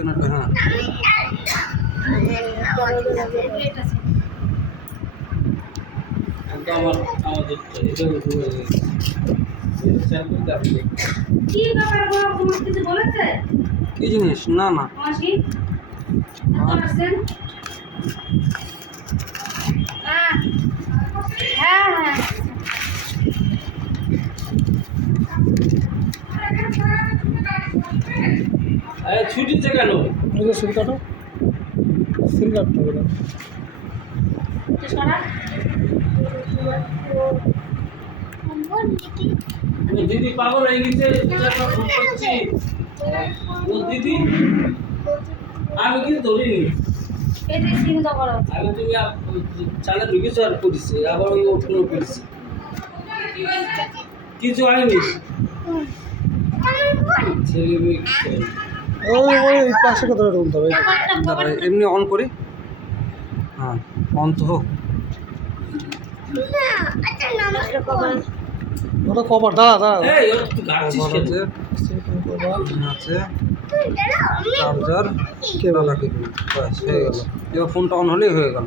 কেনাটা হ্যাঁ আমাদের কি জিনিস না না ছুটিতে কেন সিল কাটো সিল কাটতে হবে দিদি পাগল হয়ে গেছে ও দিদি আমি কিন্তু ধরিনি আমি তুমি চালে ঢুকেছো আর করেছি আবার ওই ওঠুনো করেছি কিছু হয়নি ছেলে ওই ওই পাশে কথা বলতে হবে এমনি অন করি হ্যাঁ অন তো হোক ওটা কভার দাঁড়া দাঁড়া আছে চার্জার কেবল ব্যাস হয়ে গেল এবার ফোনটা অন হলেই হয়ে গেল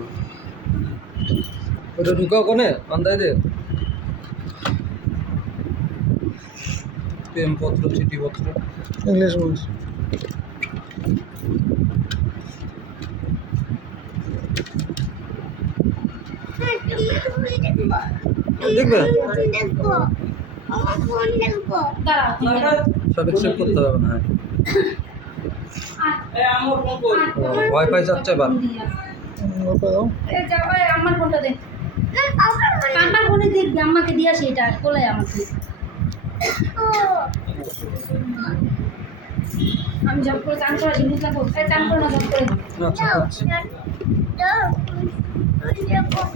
ওটা ঢুকাও কোনে আন্দাজে প্রেমপত্র চিঠিপত্র ইংলিশ বলছ দেখবে সব অ্যাকসেপ্ট করতে হবে না ওয়াইফাই যাচ্ছে এবার আমার ফোনটা দে আমার ফোনে দেখবি আমাকে দিয়া সেটা কোলে আমাকে আমি জব করে চান করা জিনিস না করতে চান করে না জব করে আচ্ছা আচ্ছা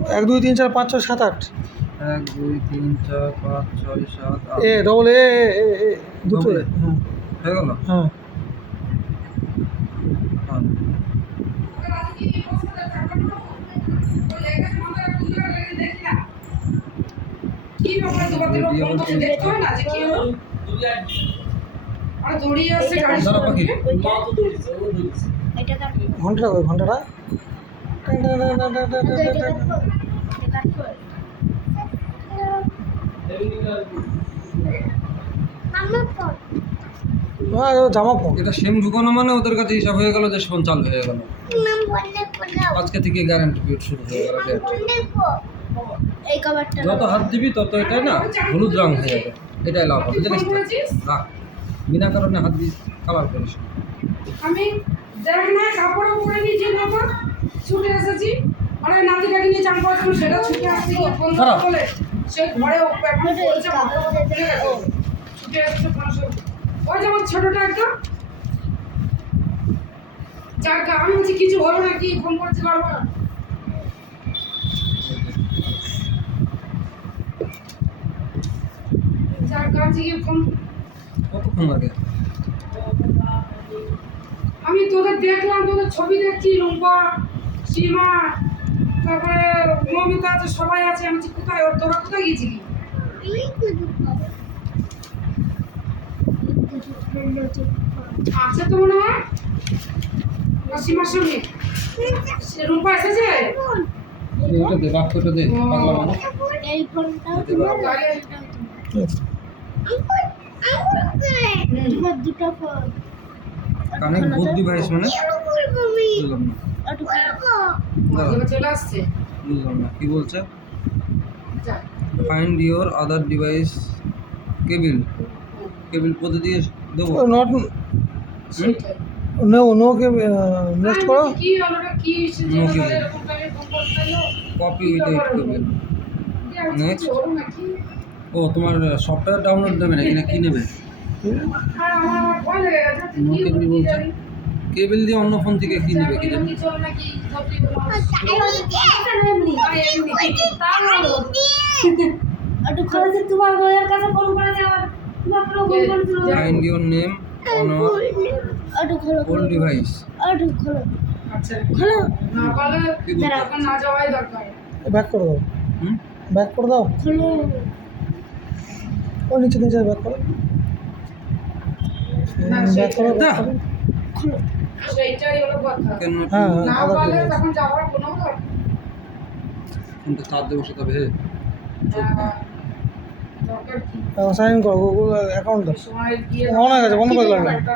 1 2 3 4 5 6 7 8 1 2 3 4 5 6 7 এ ডবল এ দুটো হয়ে গেল হ্যাঁ ঘন্টাটা কই ঘন্টাটা জামা ফোন এটা সিম ঢুকানো মানে ওদের কাছে হিসাব হয়ে গেল যে ফোন চালু হয়ে গেল আজকে থেকে গ্যারান্টি পিরিয়ড শুরু হয়ে গেল এই কভারটা যত হাত দিবি তত এটা না হলুদ রং হয়ে যাবে এটাই লাভ হবে জানিস তো? রাখ বিনা কারণে হাত দিয়ে কালার করিস আমি দেখ না কাপড় পরে নিয়ে যে বাবা ছুটে এসেছি মানে নাতিটাকে নিয়ে চান করার জন্য সেটা ছুটে আসছি ফোন বলে সে ঘরে ছুটে এসেছে ওই যেমন ছোটটা একদম যার আমি বলছি কিছু হলো না কি ফোন করতে পারবো যার কাছে গিয়ে ফোন কতক্ষণ লাগে আমি তোদের দেখলাম তোদের ছবি দেখছি রুম্পা সীমা তারপরে মমিতা আছে সবাই আছে আমি কোথায় তোরা কোথায় গিয়েছিলি আছে তো মনে হয় সীমার সঙ্গে রুম্পা এসেছে ওটা দে বাক্যটা দে পাগলা মানুষ এই ফোনটা তোমার দুটো ফোন কানে বুদ্ধ ডিভাইস মানে বুঝলাম না চলে আসছে বুঝলাম না কি বলছে যা find your other device cable পদে দিয়ে দেবো নট সেটাই নো কে নেক্সট করো কি হলোটা কি No cable. এরকম টাইপের ফোন করতে এলো কপি উইথ কেবিল Next. ওরকম নাকি ও তোমার সফটওয়্যার ডাউনলোড দেবে নাকি না কি নেবে আর আমার ভয় লেগে গেছে নো কি কেবিল বলছে কেবিল দিয়ে অন্য ফোন থেকে কি নেবে কি জানি কি চল নাকি সত্যি একটু খরচে তোমার বইয়ের কাছে ফোন করেছে আবার তোমার ফোন করেছিল ফাইন্ড ইওর নেম অন একটু খোলো ওল্ড ডিভাইস একটু খোলো আচ্ছা খোলো না পারলে কি বলছে? এখন না যাওয়াই দরকার ব্যাক করে দাও হুম ব্যাক করে দাও খোলো ও নিচে ব্যাক করো না, ব্যাক করো দা। খোলো সেইটাই হলো কথা। কেন হ্যাঁ, না আবার পারলে ঠিক আছে। তখন যাওয়ার কোনো ফোনটা চার্জে বসাতে হবে। দরকার কি? সাইন করো গুগল অ্যাকাউন্টটা এই সময় গিয়ে অনেক আছে, বন্ধ করে দিলাম। একটা